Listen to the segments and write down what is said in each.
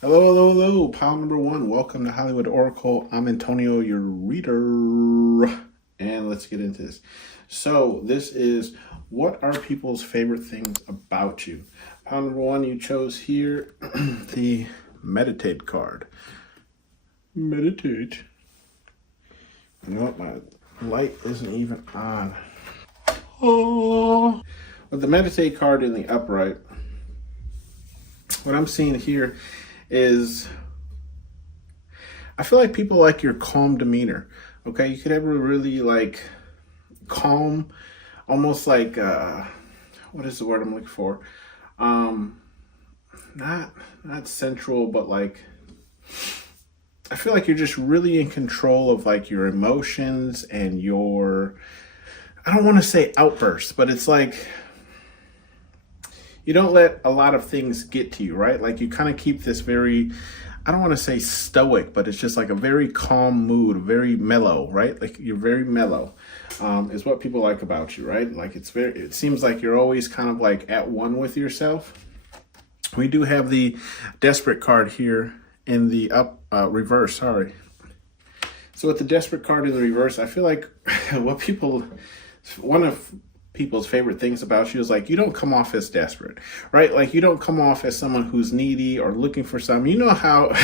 Hello, hello, hello, pile number one. Welcome to Hollywood Oracle. I'm Antonio, your reader. And let's get into this. So, this is what are people's favorite things about you? Pile number one, you chose here the meditate card. Meditate. You know what? My light isn't even on. Oh. With the meditate card in the upright, what I'm seeing here is I feel like people like your calm demeanor. Okay, you could have a really like calm, almost like what is the word I'm looking for? Um, not central, but like I feel like you're just really in control of like your emotions and your I don't want to say outbursts, but it's like you don't let a lot of things get to you, right? Like you kind of keep this very, I don't want to say stoic, but it's just like a very calm mood, very mellow, right? Like you're very mellow, is what people like about you, right? Like it seems like you're always kind of like at one with yourself. We do have the desperate card here in the reverse, sorry. So with the desperate card in the reverse, I feel like one of people's favorite things about you is like you don't come off as desperate, right? Like you don't come off as someone who's needy or looking for something. You know how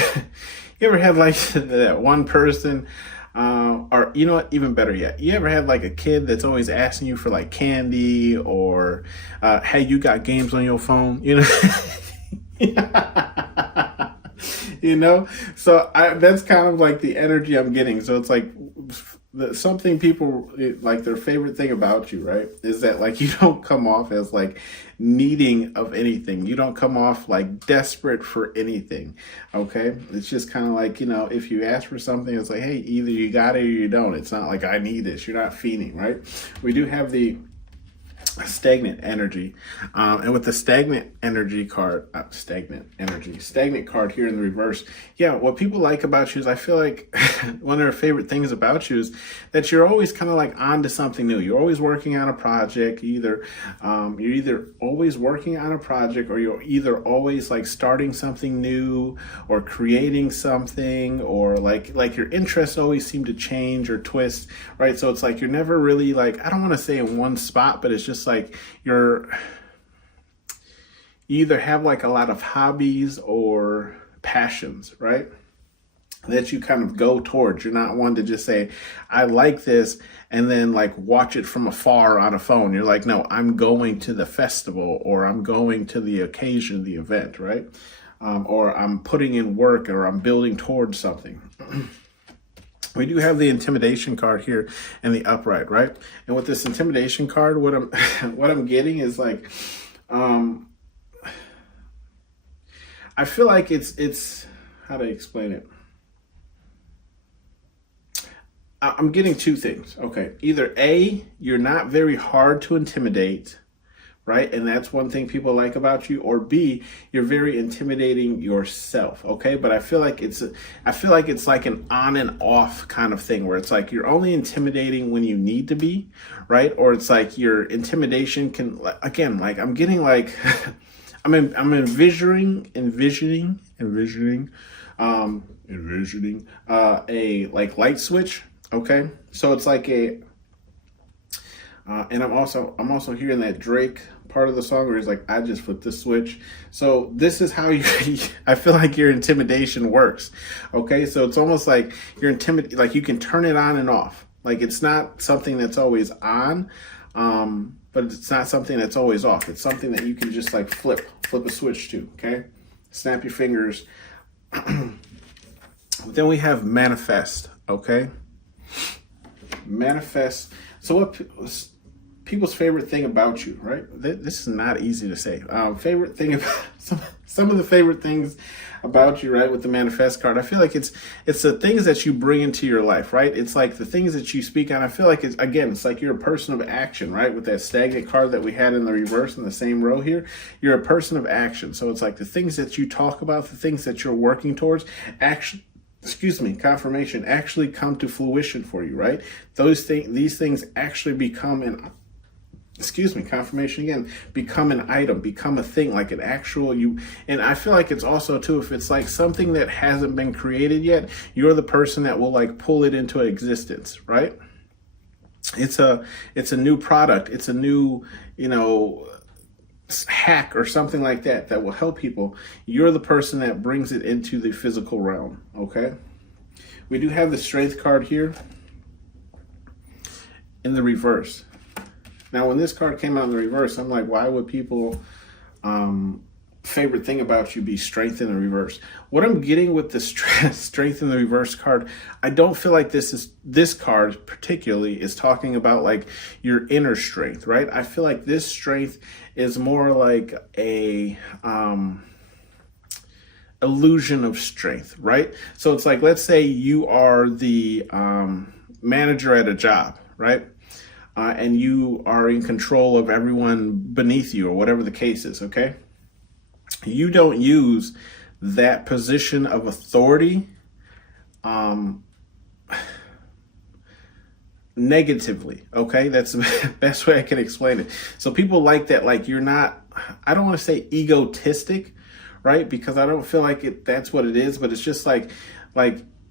you ever had like that one person, or you know what, even better yet, you ever had like a kid that's always asking you for like candy or hey, you got games on your phone, you know? You know, so that's kind of like the energy I'm getting. So it's like something people like their favorite thing about you, right? Is that like you don't come off as like needing of anything. You don't come off like desperate for anything. Okay. It's just kind of like, you know, if you ask for something, it's like, hey, either you got it or you don't. It's not like I need this. You're not fiending, right? We do have the stagnant energy, and with the stagnant energy card, stagnant card here in the reverse, yeah, what people like about you is I feel like one of their favorite things about you is that you're always kind of like on to something new. You're always working on a project. You're either always working on a project, or you're either always like starting something new or creating something, or like your interests always seem to change or twist, right? So it's like you're never really like, I don't want to say in one spot, but it's just like you either have like a lot of hobbies or passions, right? That you kind of go towards. You're not one to just say, I like this, and then like watch it from afar on a phone. You're like, no, I'm going to the festival, or I'm going to the occasion, the event, right? Or I'm putting in work, or I'm building towards something. We do have the intimidation card here in the upright, right? And with this intimidation card, what I'm what I'm getting is like, I feel like it's how to explain it. I'm getting two things. Okay, either A, you're not very hard to intimidate, right? And that's one thing people like about you. Or B, you're very intimidating yourself. Okay, but I feel like it's like an on and off kind of thing, where it's like you're only intimidating when you need to be, right? Or it's like your intimidation can, again, like I'm getting like I'm envisioning a like light switch. Okay, so it's like and I'm also hearing that Drake part of the song where he's like, I just flipped the switch. So this is how you, I feel like your intimidation works. Okay, so it's almost like like you can turn it on and off. Like it's not something that's always on, but it's not something that's always off. It's something that you can just like flip a switch to. Okay, snap your fingers. Then we have manifest. Okay. Manifest. So what people's favorite thing about you, right? This is not easy to say. Favorite thing about some of the favorite things about you, right? With the manifest card, I feel like it's the things that you bring into your life, right? It's like the things that you speak on. I feel like it's like you're a person of action, right? With that stagnant card that we had in the reverse in the same row here, you're a person of action. So it's like the things that you talk about, the things that you're working towards, confirmation actually come to fruition for you, right? These things actually become excuse me, confirmation again, become an item, become a thing, like an actual you. And I feel like it's also too, if it's like something that hasn't been created yet, you're the person that will like pull it into existence, right? It's a new product. It's a new, hack or something like that that will help people. You're the person that brings it into the physical realm. Okay. We do have the strength card here in the reverse. Now, when this card came out in the reverse, I'm like, why would people favorite thing about you be strength in the reverse? What I'm getting with the strength in the reverse card, I don't feel like this card particularly is talking about like your inner strength, right? I feel like this strength is more like a illusion of strength, right? So it's like, let's say you are the manager at a job, right? And you are in control of everyone beneath you or whatever the case is, okay? You don't use that position of authority negatively, okay? That's the best way I can explain it. So people like that, like you're not, I don't want to say egotistic, right? Because I don't feel like that's what it is, but it's just like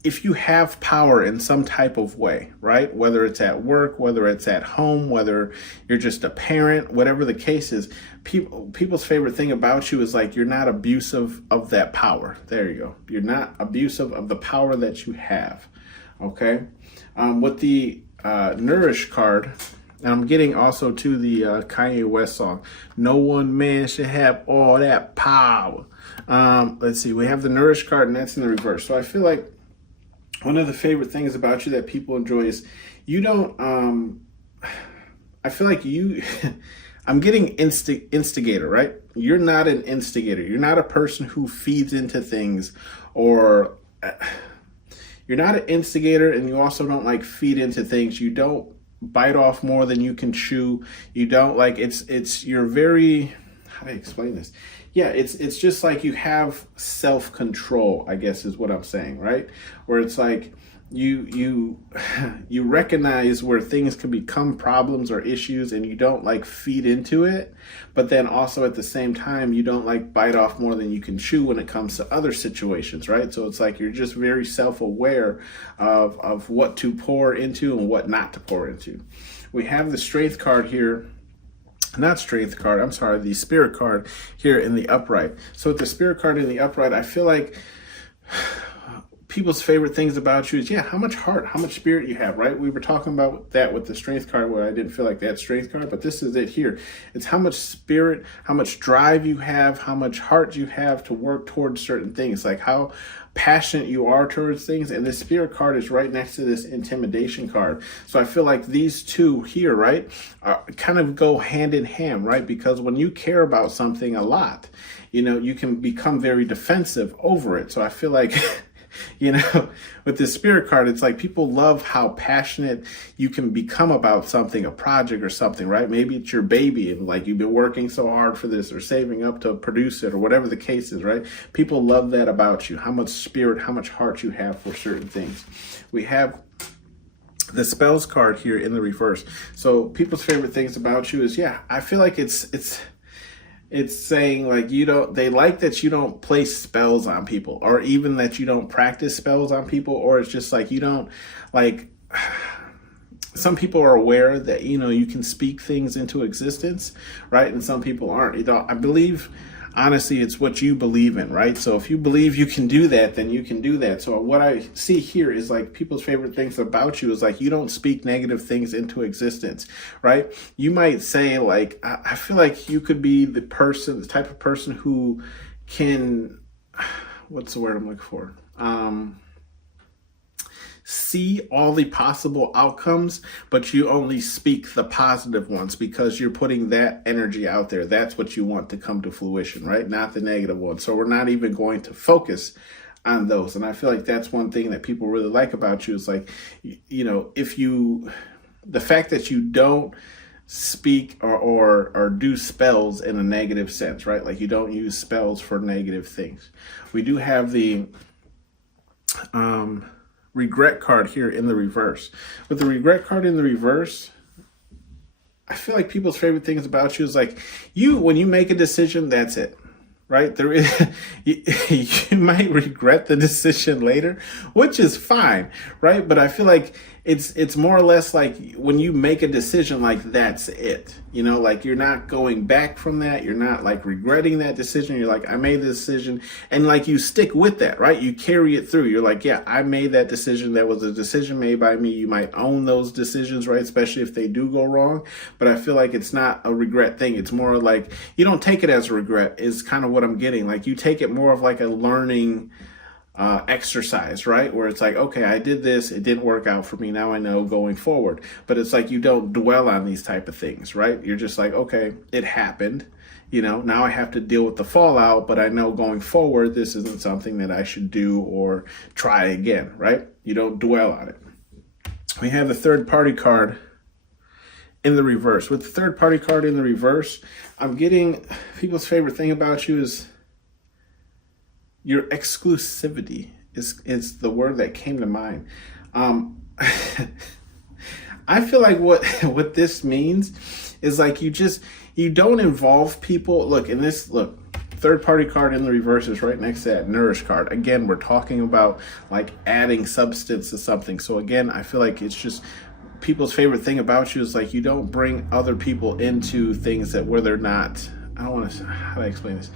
if you have power in some type of way, right? Whether it's at work, whether it's at home, whether you're just a parent, whatever the case is, people's favorite thing about you is like you're not abusive of that power. There you go. You're not abusive of the power that you have, okay? With the Nourish card, and I'm getting also to the Kanye West song, "No one man should have all that power." Let's see, we have the Nourish card, and that's in the reverse. So I feel like one of the favorite things about you that people enjoy is you don't, I feel like I'm getting instigator, right? You're not an instigator. You're not a person who feeds into things, or you're not an instigator, and you also don't like feed into things. You don't bite off more than you can chew. You don't like, you're very, how do I explain this? Yeah, it's just like you have self-control, I guess is what I'm saying, right? Where it's like you recognize where things can become problems or issues, and you don't like feed into it, but then also at the same time you don't like bite off more than you can chew when it comes to other situations, right? So it's like you're just very self-aware of what to pour into and what not to pour into. We have the strength card here. Not strength card, I'm sorry, the spirit card here in the upright. So with the spirit card in the upright, I feel like people's favorite things about you is, how much heart, how much spirit you have, right? We were talking about that with the strength card where I didn't feel like that strength card, but this is it here. It's how much spirit, how much drive you have, how much heart you have to work towards certain things, like how passionate you are towards things. And this spirit card is right next to this intimidation card. So I feel like these two here, right, kind of go hand in hand, right? Because when you care about something a lot, you can become very defensive over it. So I feel like with this spirit card, it's like people love how passionate you can become about something, a project or something, right? Maybe it's your baby and like you've been working so hard for this or saving up to produce it or whatever the case is, right? People love that about you, how much spirit, how much heart you have for certain things. We have the spells card here in the reverse. So people's favorite things about you is, I feel like it's saying like they like that you don't place spells on people, or even that you don't practice spells on people, or it's just like you don't like, some people are aware that, you can speak things into existence, right? And some people aren't. I believe, honestly, it's what you believe in, right? So if you believe you can do that, then you can do that. So what I see here is like people's favorite things about you is like you don't speak negative things into existence, right? You might say like, I feel like you could be the type of person who can, what's the word I'm looking for? See all the possible outcomes, but you only speak the positive ones because you're putting that energy out there. That's what you want to come to fruition, right? Not the negative ones. So we're not even going to focus on those. And I feel like that's one thing that people really like about you is like, the fact that you don't speak or do spells in a negative sense, right? Like you don't use spells for negative things. We do have the regret card here in the reverse. With the regret card in the reverse, I feel like people's favorite things about you is like when you make a decision, that's it. Right? There is, you might regret the decision later, which is fine, right? But I feel like it's more or less like when you make a decision, like that's it. Like you're not going back from that. You're not like regretting that decision. You're like, I made the decision, and like you stick with that, right? You carry it through. You're like, yeah, I made that decision. That was a decision made by me. You might own those decisions, right? Especially if they do go wrong. But I feel like it's not a regret thing. It's more like you don't take it as a regret, is kind of what I'm getting. Like you take it more of like a learning exercise, right? Where it's like, okay, I did this, it didn't work out for me, now I know going forward. But it's like you don't dwell on these type of things, right? You're just like, okay, it happened, now I have to deal with the fallout, but I know going forward this isn't something that I should do or try again, right? You don't dwell on it. We have the third party card in the reverse. With the third party card in the reverse, I'm getting people's favorite thing about you is your exclusivity is the word that came to mind. I feel like what this means is like you don't involve people. Look, third party card in the reverse is right next to that nourish card. Again, we're talking about like adding substance to something. So again, I feel like it's just people's favorite thing about you is like you don't bring other people into things where they're not. I don't want to. How do I explain this?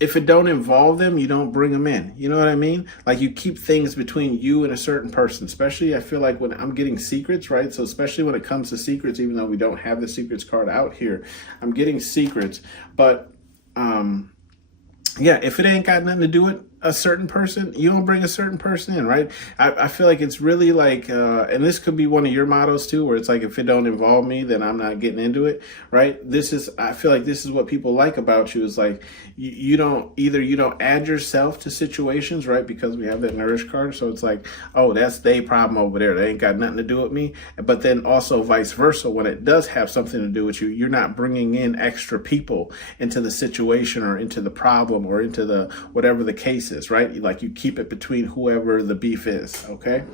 If it don't involve them, you don't bring them in. You know what I mean? Like you keep things between you and a certain person. Especially, I feel like when I'm getting secrets, right? So especially when it comes to secrets, even though we don't have the secrets card out here, I'm getting secrets. But yeah, if it ain't got nothing to do with a certain person, you don't bring a certain person in, right? I feel like it's really like, and this could be one of your mottos too, where it's like, if it don't involve me, then I'm not getting into it, right? I feel like this is what people like about you is like, you don't add yourself to situations, right? Because we have that nourish card. So it's like, oh, that's their problem over there. They ain't got nothing to do with me. But then also vice versa, when it does have something to do with you, you're not bringing in extra people into the situation or into the problem or into the whatever the case is, right? Like you keep it between whoever the beef is, okay?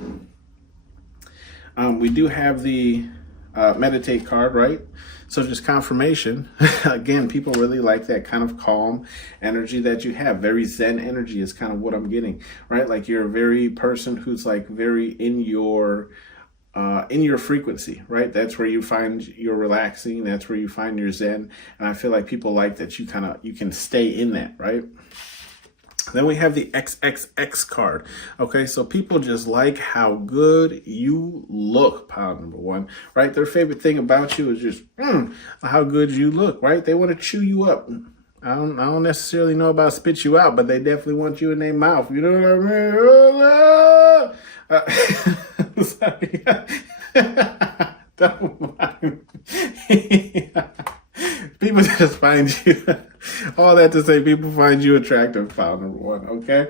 We do have the meditate card, right? So just confirmation. Again, people really like that kind of calm energy that you have. Very Zen energy is kind of what I'm getting, right? Like you're a very person who's like very in your frequency, right? That's where you find your relaxing. That's where you find your Zen. And I feel like people like that you can stay in that, right? Then we have the XXX card. Okay, so people just like how good you look, pile number one, right? Their favorite thing about you is just how good you look, right? They want to chew you up. I don't necessarily know about spit you out, but they definitely want you in their mouth. You know what I mean? Sorry. Don't mind me. People just find you, all that to say, people find you attractive, file number one, okay?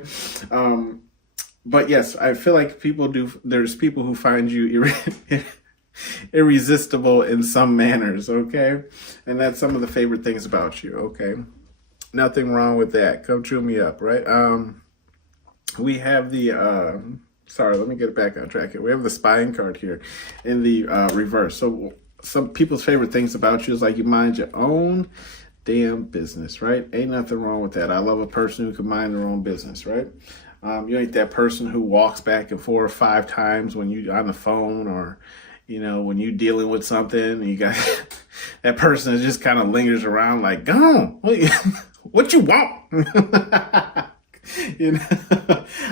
But yes, I feel like there's people who find you irresistible in some manners, okay? And that's some of the favorite things about you, okay? Nothing wrong with that. Come chew me up, right? We have the, sorry, let me get it back on track here. We have the spying card here in the reverse. So some people's favorite things about you is like you mind your own damn business, right? Ain't nothing wrong with that. I love a person who can mind their own business, right? You ain't that person who walks back and forth 5 times when you on the phone or, when you dealing with something and you got that person that just kind of lingers around like, go on, what you want?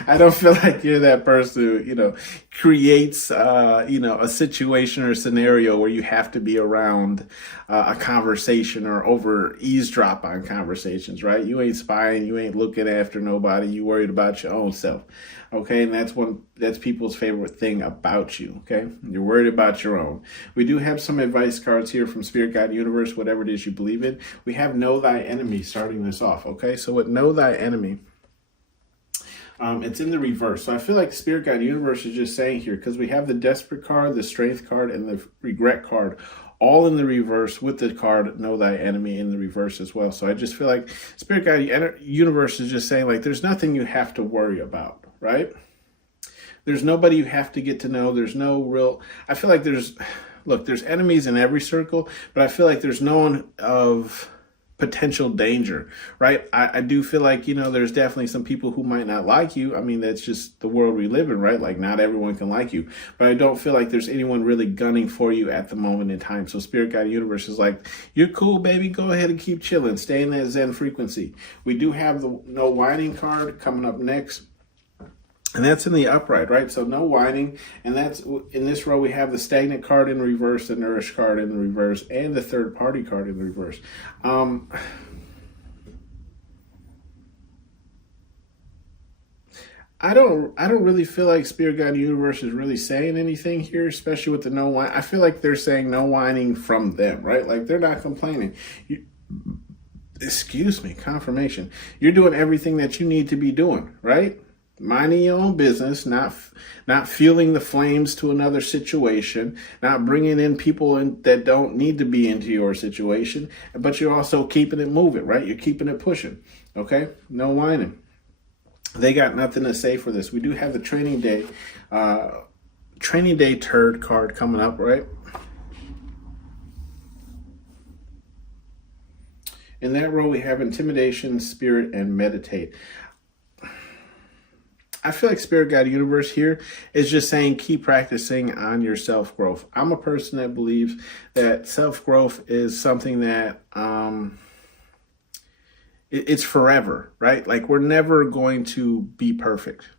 I don't feel like you're that person who, creates, a situation or a scenario where you have to be around a conversation or over eavesdrop on conversations, right? You ain't spying, you ain't looking after nobody, you worried about your own self, okay? And that's people's favorite thing about you, okay? You're worried about your own. We do have some advice cards here from Spirit Guide Universe, whatever it is you believe in. We have Know Thy Enemy starting this off, okay? So with Know Thy Enemy, it's in the reverse. So I feel like Spirit Guide Universe is just saying here, because we have the Desperate card, the Strength card, and the Regret card, all in the reverse with the card Know Thy Enemy in the reverse as well. So I just feel like Spirit Guide Universe is just saying like there's nothing you have to worry about, right? There's nobody you have to get to know. There's no real, I feel like there's look, there's enemies in every circle, but I feel like there's no one of potential danger, right? I do feel like, there's definitely some people who might not like you. I mean, that's just the world we live in, right? Like, not everyone can like you, but I don't feel like there's anyone really gunning for you at the moment in time. So Spirit Guide Universe is like, you're cool, baby. Go ahead and keep chilling. Stay in that Zen frequency. We do have the no whining card coming up next. And that's in the upright, right? So no whining. And that's in this row, we have the stagnant card in reverse, the nourished card in the reverse, and the third party card in the reverse. I don't really feel like Spirit Guide Universe is really saying anything here, especially with the no whine. I feel like they're saying no whining from them, right? Like, they're not complaining. Excuse me, confirmation. You're doing everything that you need to be doing, right? Minding your own business, not fueling the flames to another situation, not bringing in people that don't need to be into your situation, but you're also keeping it moving, right? You're keeping it pushing, okay? No whining. They got nothing to say for this. We do have the training day turd card coming up, right? In that row, we have intimidation, spirit, and meditate. I feel like Spirit Guide Universe here is just saying keep practicing on your self-growth. I'm a person that believes that self-growth is something that it's forever, right? Like, we're never going to be perfect.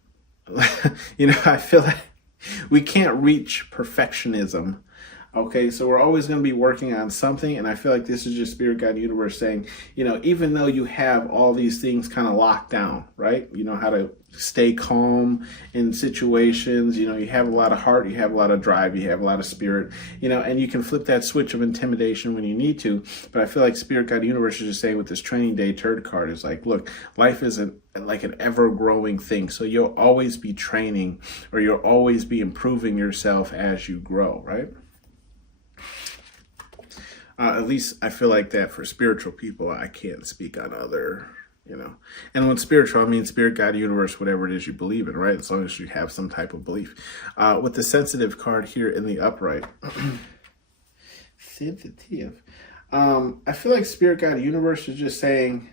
I feel like we can't reach perfectionism. Okay, so we're always going to be working on something, and I feel like this is just Spirit Guide Universe saying, even though you have all these things kind of locked down, right? You know how to stay calm in situations, you have a lot of heart, you have a lot of drive, you have a lot of spirit, and you can flip that switch of intimidation when you need to. But I feel like Spirit Guide Universe is just saying with this training day turd card is like, look, life isn't like an ever-growing thing, so you'll always be training, or you'll always be improving yourself as you grow, right? At least I feel like that for spiritual people. I can't speak on other, And when spiritual, I mean Spirit Guide Universe, whatever it is you believe in, right? As long as you have some type of belief. With the sensitive card here in the upright. Sensitive. I feel like Spirit Guide Universe is just saying,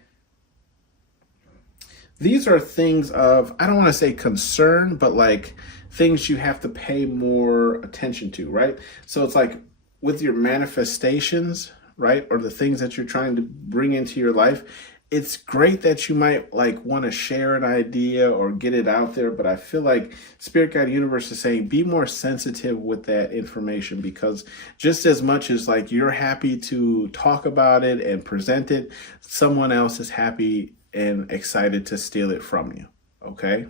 these are things of, I don't want to say concern, but like things you have to pay more attention to, right? So it's like, with your manifestations, right, or the things that you're trying to bring into your life, it's great that you might like want to share an idea or get it out there, but I feel like Spirit Guide Universe is saying be more sensitive with that information, because just as much as like you're happy to talk about it and present it, someone else is happy and excited to steal it from you, okay?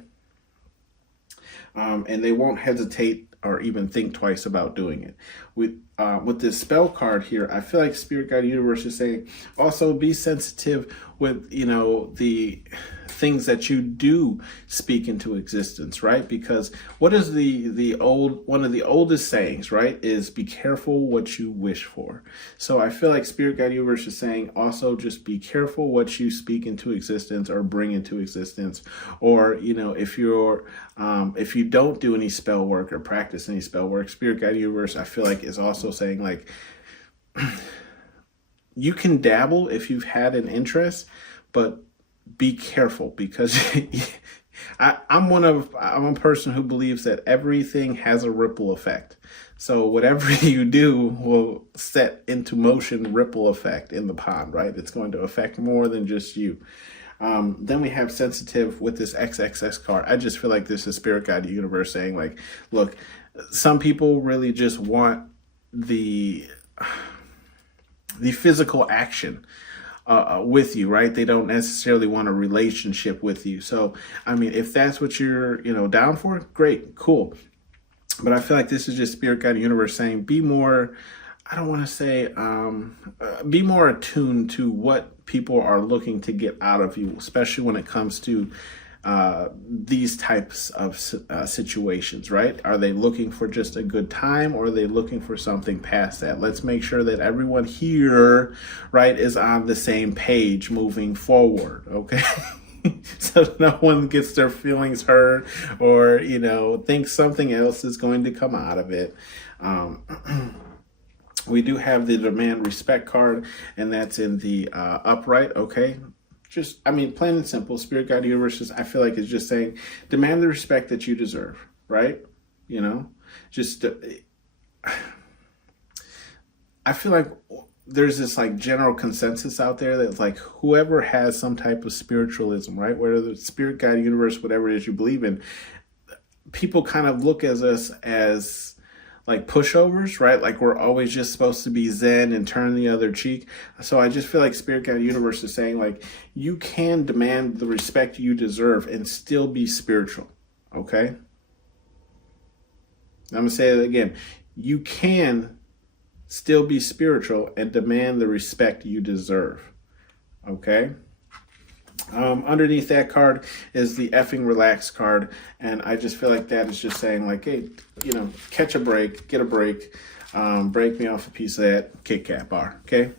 And they won't hesitate or even think twice about doing it. With this spell card here, I feel like Spirit Guide Universe is saying also be sensitive with, the things that you do speak into existence, right? Because what is one of the oldest sayings, right, is be careful what you wish for. So I feel like Spirit Guide Universe is saying also just be careful what you speak into existence or bring into existence. Or, if you don't do any spell work or practice any spell work, Spirit Guide Universe, I feel like is also saying like, you can dabble if you've had an interest, but be careful, because I'm a person who believes that everything has a ripple effect. So whatever you do will set into motion ripple effect in the pond, right? It's going to affect more than just you. Then we have sensitive with this XXX card. I just feel like this is Spirit Guide Universe saying like, look, some people really just want the physical action with you, right? They don't necessarily want a relationship with you. So, I mean, if that's what you're, down for, great, cool. But I feel like this is just Spirit Guide Universe saying be more, I don't want to say, be more attuned to what people are looking to get out of you, especially when it comes to these types of situations, right? Are they looking for just a good time, or are they looking for something past that? Let's make sure that everyone here, right, is on the same page moving forward, okay? So no one gets their feelings hurt or, thinks something else is going to come out of it. We do have the demand respect card, and that's in the upright, okay? Just, I mean, plain and simple, Spirit Guide Universe I feel like, is just saying, demand the respect that you deserve, right? You know, just, I feel like there's this like general consensus out there that like whoever has some type of spiritualism, right? Whether it's Spirit Guide Universe, whatever it is you believe in, people kind of look at us as like pushovers, right? Like we're always just supposed to be Zen and turn the other cheek. So I just feel like Spirit Guide Universe is saying like you can demand the respect you deserve and still be spiritual, okay? I'm gonna say it again. You can still be spiritual and demand the respect you deserve, okay? Underneath that card is the effing relax card, and I just feel like that is just saying like, hey, you know, catch a break, get a break, break me off a piece of that Kit Kat bar, okay?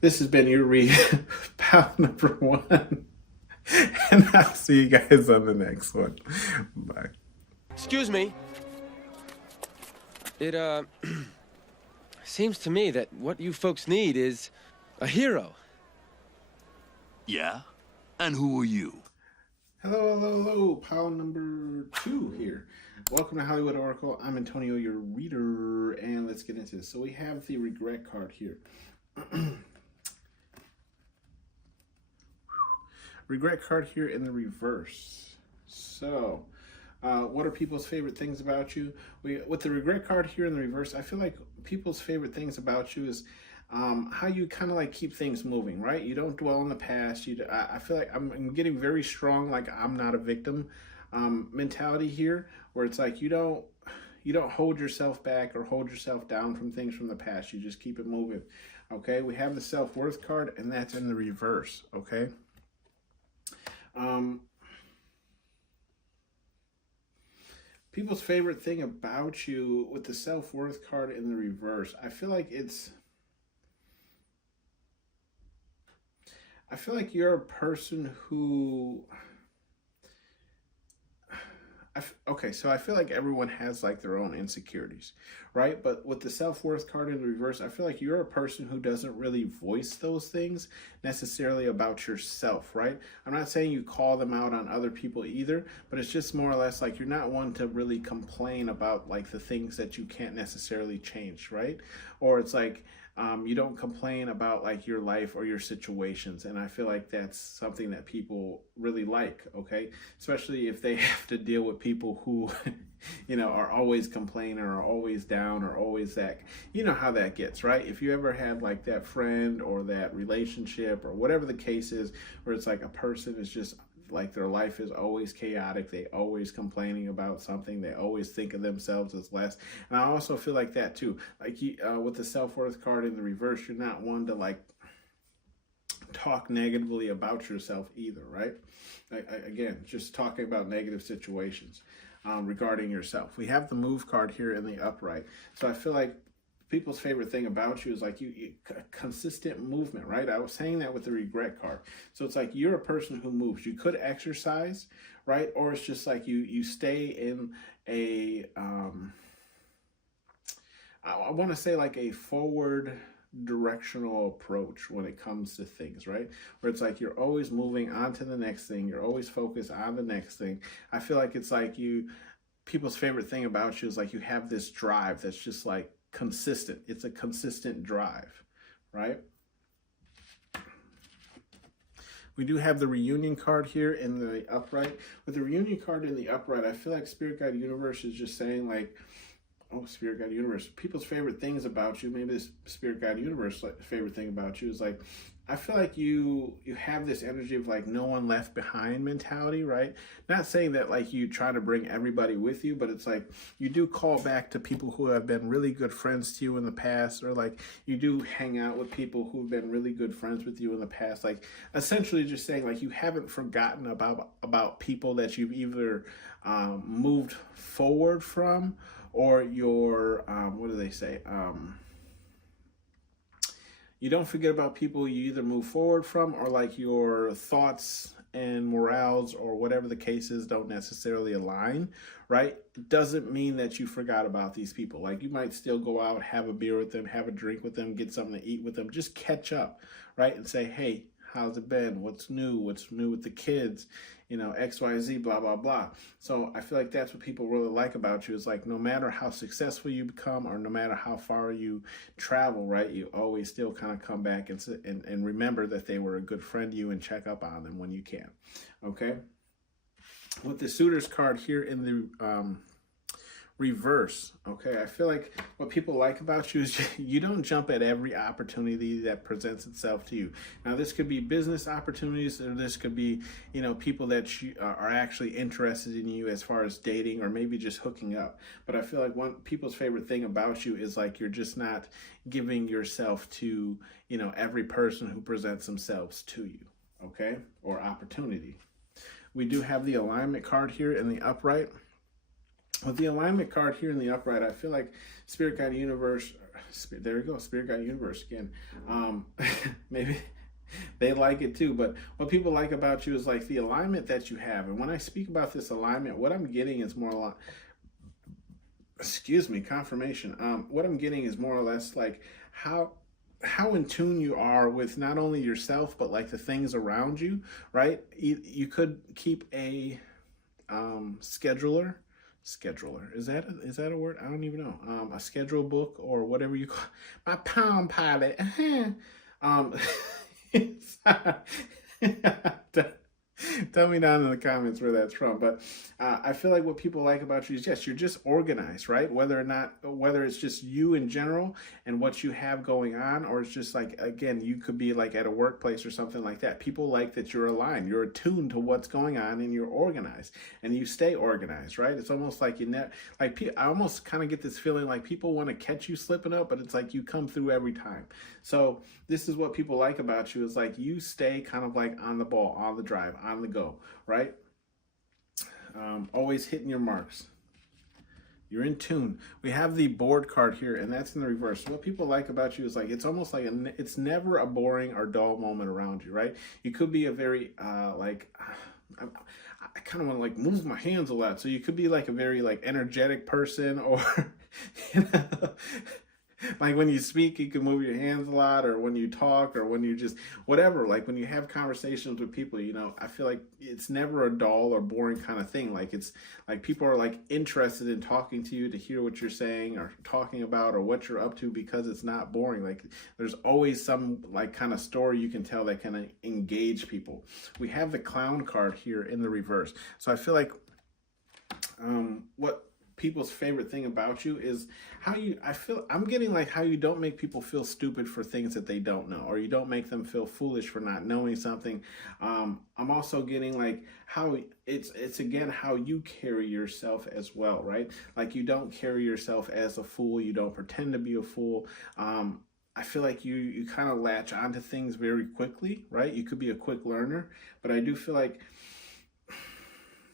This has been your read, pal number 1, and I'll see you guys on the next one. Bye. Excuse me. It, seems to me that what you folks need is a hero. Yeah? And who are you? Hello, pal number 2 here. Welcome to Hollywood Oracle. I'm Antonio, your reader, and let's get into this. So we have the regret card here. Regret card here in the reverse. So, what are people's favorite things about you? With the regret card here in the reverse, I feel like people's favorite things about you is how you kind of like keep things moving, right? You don't dwell on the past. I feel like I'm getting very strong, like I'm not a victim mentality here, where it's like you don't hold yourself back or hold yourself down from things from the past. You just keep it moving, okay? We have the self-worth card, and that's in the reverse, okay? People's favorite thing about you with the self-worth card in the reverse, I feel like you're a person who, okay, so I feel like everyone has like their own insecurities, right? But with the self-worth card in the reverse, I feel like you're a person who doesn't really voice those things necessarily about yourself, right? I'm not saying you call them out on other people either, but it's just more or less like you're not one to really complain about like the things that you can't necessarily change, right? Or it's like, you don't complain about like your life or your situations, and I feel like that's something that people really like, okay? Especially if they have to deal with people who, you know, are always complaining or are always down or always that, you know how that gets, right? If you ever had like that friend or that relationship or whatever the case is, where it's like a person is just like their life is always chaotic, they always complaining about something, they always think of themselves as less. And I also feel like that too, like with the self-worth card in the reverse, you're not one to like talk negatively about yourself either, right? Again, just talking about negative situations regarding yourself. We have the move card here in the upright, so I feel like people's favorite thing about you is like you consistent movement, right? I was saying that with the regret card. So it's like you're a person who moves. You could exercise, right? Or it's just like you stay in a I want to say like a forward directional approach when it comes to things, right? Where it's like you're always moving on to the next thing. You're always focused on the next thing. I feel like it's like people's favorite thing about you is like you have this drive that's just like consistent. It's a consistent drive, right? We do have the reunion card here in the upright. With the reunion card in the upright, I feel like Spirit Guide Universe is just saying like, oh, Spirit Guide Universe, people's favorite things about you, maybe this Spirit Guide Universe like, favorite thing about you is like, I feel like you have this energy of like no one left behind mentality, right? Not saying that like you try to bring everybody with you, but it's like you do call back to people who have been really good friends to you in the past, or like you do hang out with people who've been really good friends with you in the past. Like essentially just saying like you haven't forgotten about people that you've either moved forward from, or your what do they say? You don't forget about people you either move forward from, or like your thoughts and morals or whatever the case is don't necessarily align, right? It doesn't mean that you forgot about these people. Like, you might still go out, have a beer with them, have a drink with them, get something to eat with them, just catch up, right? And say, hey, how's it been? What's new? What's new with the kids? You know, XYZ, blah, blah, blah. So I feel like that's what people really like about you, is like, no matter how successful you become or no matter how far you travel, right, you always still kind of come back and remember that they were a good friend to you and check up on them when you can. Okay? With the suitors card here in the reverse, okay, I feel like what people like about you is you don't jump at every opportunity that presents itself to you. Now, this could be business opportunities, or this could be, you know, people that are actually interested in you as far as dating or maybe just hooking up. But I feel like one people's favorite thing about you is like, you're just not giving yourself to, you know, every person who presents themselves to you, okay, or opportunity. We do have the alignment card here in the upright. With the alignment card here in the upright, I feel like Spirit Guide Universe, there we go, Spirit Guide Universe again. Maybe they like it too, but what people like about you is like the alignment that you have. And when I speak about this alignment, what I'm getting is more like, confirmation. What I'm getting is more or less like how in tune you are with not only yourself, but like the things around you, right? You could keep a scheduler. Is that a word? I don't even know. A schedule book or whatever you call my Palm Pilot. Tell me down in the comments where that's from. But I feel like what people like about you is, yes, you're just organized, right? Whether it's just you in general and what you have going on, or it's just like, again, you could be like at a workplace or something like that. People like that you're aligned, you're attuned to what's going on, and you're organized, and you stay organized, right? It's almost like I almost kind of get this feeling like people want to catch you slipping up, but it's like you come through every time. So this is what people like about you, is like you stay kind of like on the ball, on the drive, on the go, right? Always hitting your marks. You're in tune. We have the board card here, and that's in the reverse. What people like about you is like, it's almost like it's never a boring or dull moment around you, right? You could be a very I kind of want to like move my hands a lot. So you could be like a very like energetic person, or you know, like when you speak, you can move your hands a lot, or when you talk, or when you just, whatever, like when you have conversations with people, you know, I feel like it's never a dull or boring kind of thing. Like, it's like people are like interested in talking to you to hear what you're saying or talking about or what you're up to, because it's not boring. Like, there's always some like kind of story you can tell that can engage people. We have the clown card here in the reverse. So I feel like what people's favorite thing about you is I'm getting like how you don't make people feel stupid for things that they don't know, or you don't make them feel foolish for not knowing something. I'm also getting like how it's again how you carry yourself as well, right? Like, you don't carry yourself as a fool, you don't pretend to be a fool. I feel like you kind of latch onto things very quickly, right? You could be a quick learner, but I do feel like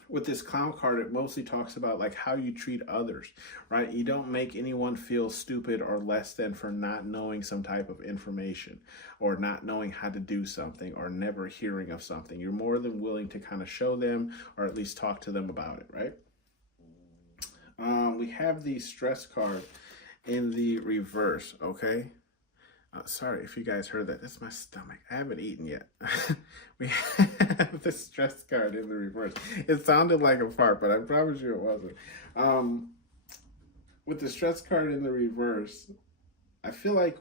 with this clown card, it mostly talks about like how you treat others, right? You don't make anyone feel stupid or less than for not knowing some type of information, or not knowing how to do something, or never hearing of something. You're more than willing to kind of show them, or at least talk to them about it, right? We have the stress card in the reverse, okay? Sorry if you guys heard that. That's my stomach. I haven't eaten yet. We have the stress card in the reverse. It sounded like a fart, but I promise you it wasn't. With the stress card in the reverse, I feel like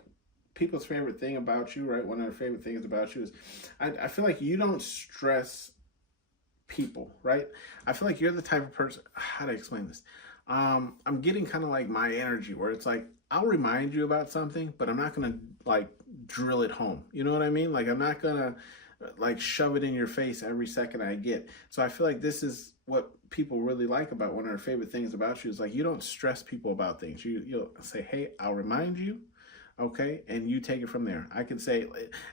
people's favorite thing about you, right? One of their favorite things about you is I feel like you don't stress people, right? I feel like you're the type of person, how to explain this? I'm getting kind of like my energy, where it's like, I'll remind you about something, but I'm not going to like drill it home. You know what I mean? Like, I'm not going to like shove it in your face every second I get. So I feel like this is what people really like about one of their favorite things about you, is like, you don't stress people about things. You'll say, hey, I'll remind you. Okay. And you take it from there. I can say,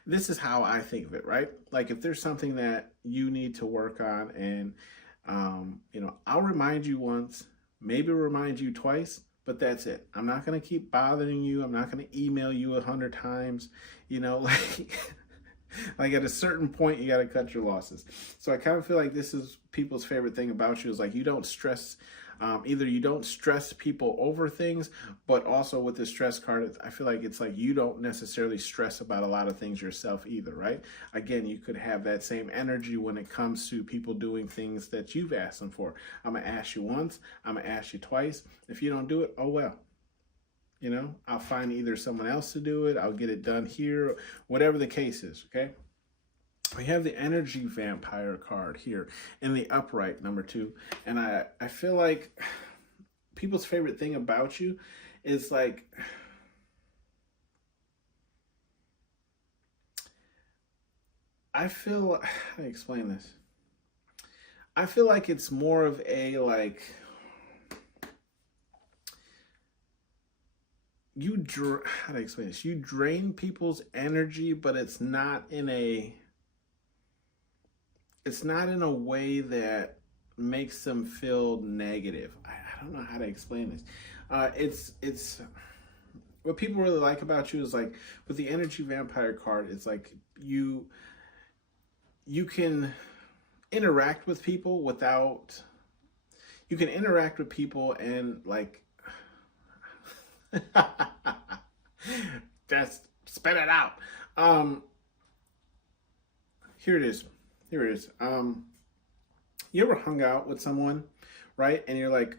this is how I think of it, right? Like, if there's something that you need to work on, and, you know, I'll remind you once, maybe remind you twice, but that's it. I'm not going to keep bothering you. I'm not going to email you 100 times, you know, like, Like at a certain point, you got to cut your losses. So I kind of feel like this is people's favorite thing about you is like you don't stress. Either you don't stress people over things, but also with the stress card, I feel like it's like you don't necessarily stress about a lot of things yourself either, right? Again, you could have that same energy when it comes to people doing things that you've asked them for. I'm going to ask you once, I'm going to ask you twice. If you don't do it, oh well. You know, I'll find either someone else to do it, I'll get it done here, whatever the case is, okay? We have the energy vampire card here in the upright, number 2. And I feel like people's favorite thing about you is like, I feel, how do I explain this? I feel like it's more of a like, how do I explain this? You drain people's energy, but it's not in a way that makes them feel negative. I don't know how to explain this. It's what people really like about you is like with the energy vampire card, it's like you can interact with people and like just spit it out. Here it is. You ever hung out with someone, right? And you're like,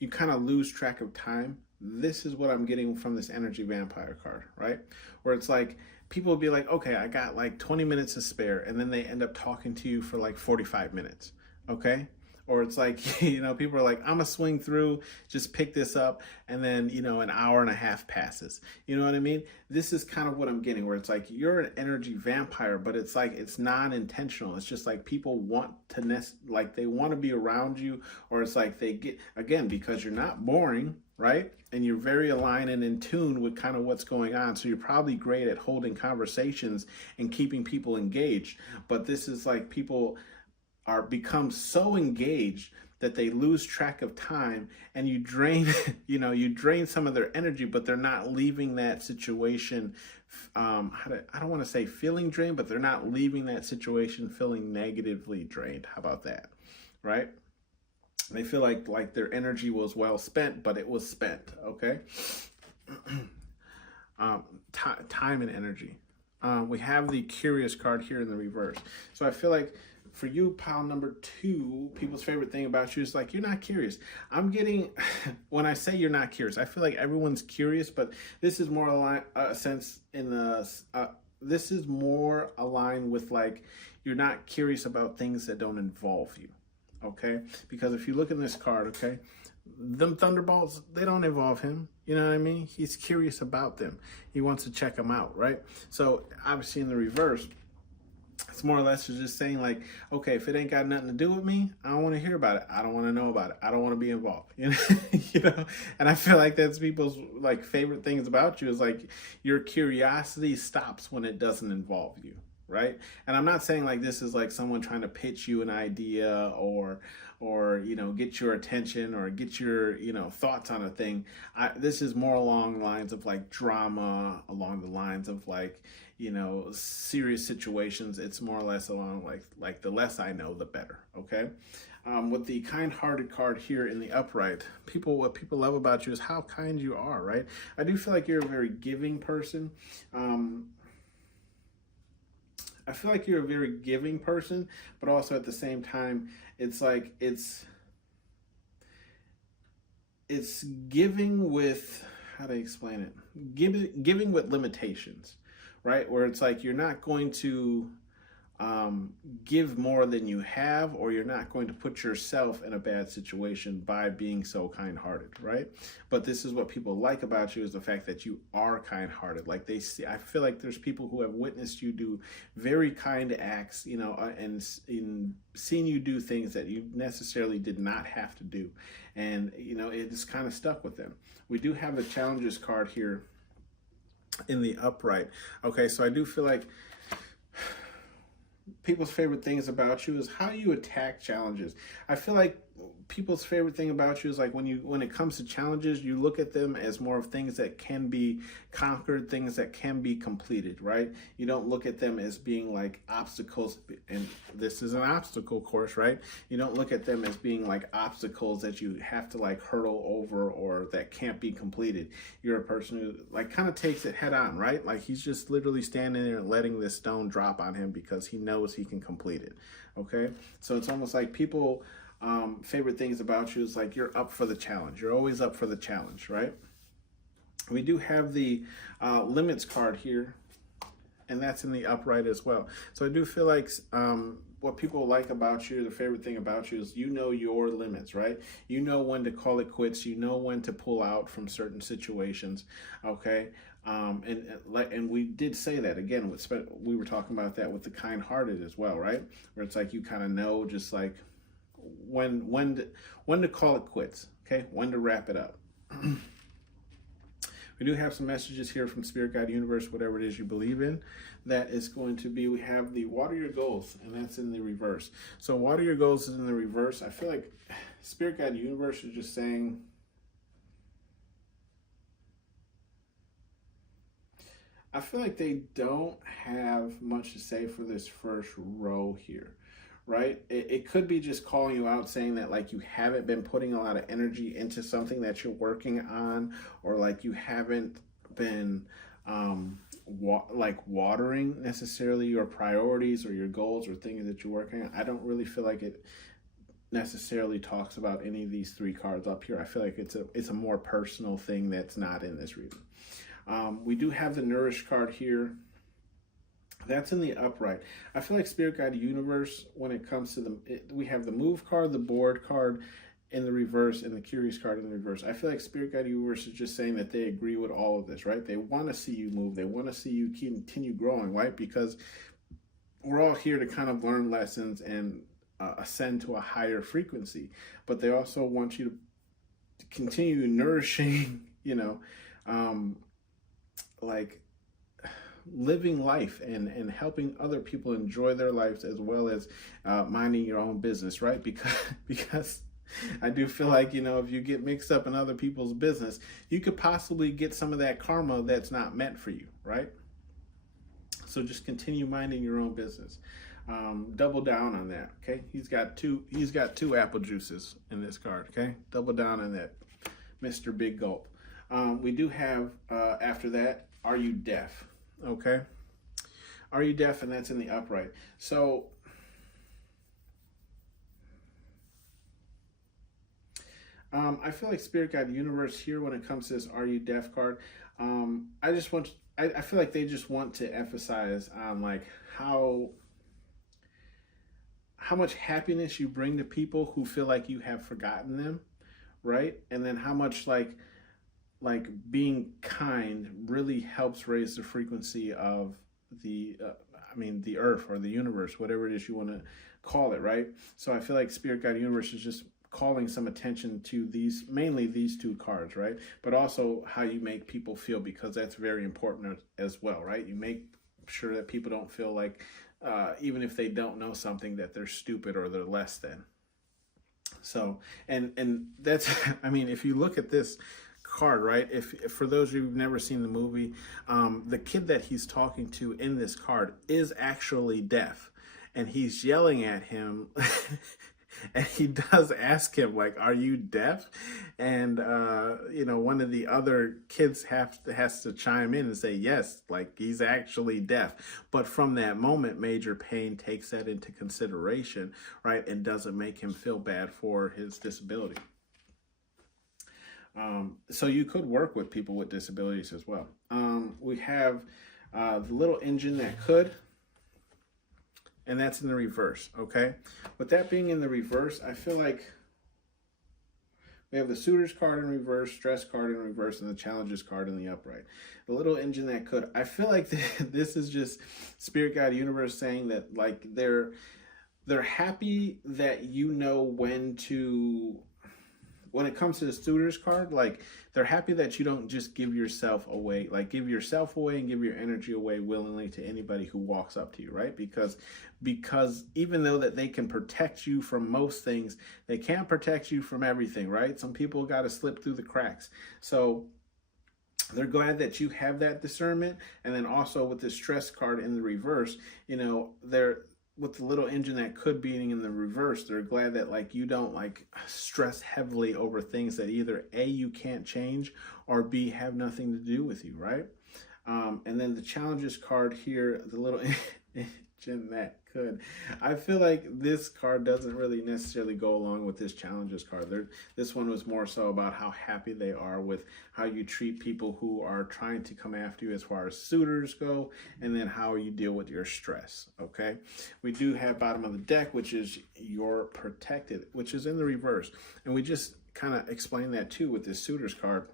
you kind of lose track of time. This is what I'm getting from this energy vampire card, right? Where it's like, people will be like, okay, I got like 20 minutes to spare. And then they end up talking to you for like 45 minutes. Okay. Or it's like, you know, people are like, I'm going to swing through, just pick this up. And then, you know, an hour and a half passes. You know what I mean? This is kind of what I'm getting, where it's like, you're an energy vampire, but it's like, it's non-intentional. It's just like people want to, like they want to be around you, or it's like they get, again, because you're not boring, right? And you're very aligned and in tune with kind of what's going on. So you're probably great at holding conversations and keeping people engaged. But this is like people become so engaged that they lose track of time, and you drain you drain some of their energy, but they're not leaving that situation I don't want to say feeling drained, but they're not leaving that situation feeling negatively drained. How about that? Right? They feel like their energy was well spent, but it was spent. Okay. Time and energy. We have the curious card here in the reverse. So I feel like for you, pile number 2, people's favorite thing about you is like, you're not curious. I'm getting, when I say you're not curious, I feel like everyone's curious, but this is more aligned, this is more aligned with like, you're not curious about things that don't involve you. Okay. Because if you look in this card, okay, them thunderbolts, they don't involve him. You know what I mean? He's curious about them. He wants to check them out, right? So obviously in the reverse, it's more or less just saying like, okay, if it ain't got nothing to do with me, I don't want to hear about it. I don't want to know about it. I don't want to be involved. You know, and I feel like that's people's like favorite things about you is like your curiosity stops when it doesn't involve you. Right. And I'm not saying like this is like someone trying to pitch you an idea or, you know, get your attention or get your, you know, thoughts on a thing. This is more along the lines of like drama, along the lines of like, you know, serious situations. It's more or less along like the less I know, the better. OK. With the kind-hearted card here in the upright, what people love about you is how kind you are. Right. I do feel like you're a very giving person. I feel like you're a very giving person, but also at the same time, it's like it's giving with, how do I explain it? Giving with limitations, right? Where it's like you're not going to give more than you have, or you're not going to put yourself in a bad situation by being so kind-hearted, right? But this is what people like about you is the fact that you are kind-hearted. Like they see, I feel like there's people who have witnessed you do very kind acts, you know, and seen you do things that you necessarily did not have to do. And, you know, it's kind of stuck with them. We do have the challenges card here in the upright. Okay, so I do feel like people's favorite things about you is how you attack challenges. I feel like people's favorite thing about you is like when it comes to challenges, you look at them as more of things that can be conquered, things that can be completed, right? You don't look at them as being like obstacles, and this is an obstacle course, right? You don't look at them as being like obstacles that you have to like hurdle over or that can't be completed. You're a person who like kind of takes it head on, right? Like he's just literally standing there and letting this stone drop on him because he knows he can complete it. Okay, so it's almost like people favorite things about you is like you're up for the challenge. You're always up for the challenge, right? We do have the limits card here, and that's in the upright as well. So I do feel like what people like about you, the favorite thing about you is you know your limits, right? You know when to call it quits. You know when to pull out from certain situations, okay? And we did say that again. We were talking about that with the kind-hearted as well, right? Where it's like you kind of know just like when to call it quits, okay? When to wrap it up. We do have some messages here from Spirit Guide Universe, whatever it is you believe in. That is going to be, we have the water your goals, and that's in the reverse. So water your goals is in the reverse. I feel like Spirit Guide Universe is just saying, I feel like they don't have much to say for this first row here, right? It could be just calling you out, saying that like you haven't been putting a lot of energy into something that you're working on, or like you haven't been watering necessarily your priorities or your goals or things that you're working on. I don't really feel like it necessarily talks about any of these three cards up here. I feel like it's a more personal thing that's not in this reading. We do have the Nourish card here. That's in the upright. I feel like Spirit Guide Universe, when it comes to we have the Move card, the Bored card in the reverse, and the Curious card in the reverse. I feel like Spirit Guide Universe is just saying that they agree with all of this, right? They want to see you move. They want to see you continue growing, right? Because we're all here to kind of learn lessons and ascend to a higher frequency. But they also want you to continue nourishing, like living life and helping other people enjoy their lives as well as minding your own business, right? Because I do feel like, if you get mixed up in other people's business, you could possibly get some of that karma that's not meant for you, right? So just continue minding your own business. Double down on that, okay? He's got two apple juices in this card, okay? Double down on that, Mr. Big Gulp. We do have, after that, Are You Deaf? Okay. Are you deaf? And that's in the upright. So I feel like Spirit Guide Universe here, when it comes to this Are You Deaf card, I feel like they just want to emphasize on like how much happiness you bring to people who feel like you have forgotten them, right? And then how much like being kind really helps raise the frequency of the earth or the universe, whatever it is you want to call it, right? So I feel like Spirit Guide Universe is just calling some attention to mainly these two cards, right? But also how you make people feel, because that's very important as well, right? You make sure that people don't feel like, even if they don't know something, that they're stupid or they're less than. So, and that's, if you look at this card, right? If for those of you who've never seen the movie, the kid that he's talking to in this card is actually deaf, and he's yelling at him. And he does ask him, like, "Are you deaf?" And one of the other kids has to chime in and say, "Yes, like he's actually deaf." But from that moment, Major Payne takes that into consideration, right, and doesn't make him feel bad for his disability. So you could work with people with disabilities as well. We have the little engine that could, and that's in the reverse, okay? With that being in the reverse, I feel like we have the Suitors card in reverse, Stress card in reverse, and the Challenges card in the upright. The little engine that could, I feel like this is just Spirit Guide Universe saying that like they're happy that you know when to when it comes to the suitors card, like they're happy that you don't just give yourself away, like give yourself away and give your energy away willingly to anybody who walks up to you, right? Because even though that they can protect you from most things, they can't protect you from everything, right? Some people got to slip through the cracks. So they're glad that you have that discernment. And then also with the stress card in the reverse, they're with the little engine that could be in the reverse, they're glad that like you don't like stress heavily over things that either A, you can't change, or B, have nothing to do with you, right? And then the challenges card here, the little engine that could. I feel like this card doesn't really necessarily go along with this challenges card. This one was more so about how happy they are with how you treat people who are trying to come after you as far as suitors go, and then how you deal with your stress, okay? We do have bottom of the deck, which is you're protected, which is in the reverse. And we just kind of explained that too with this suitors card.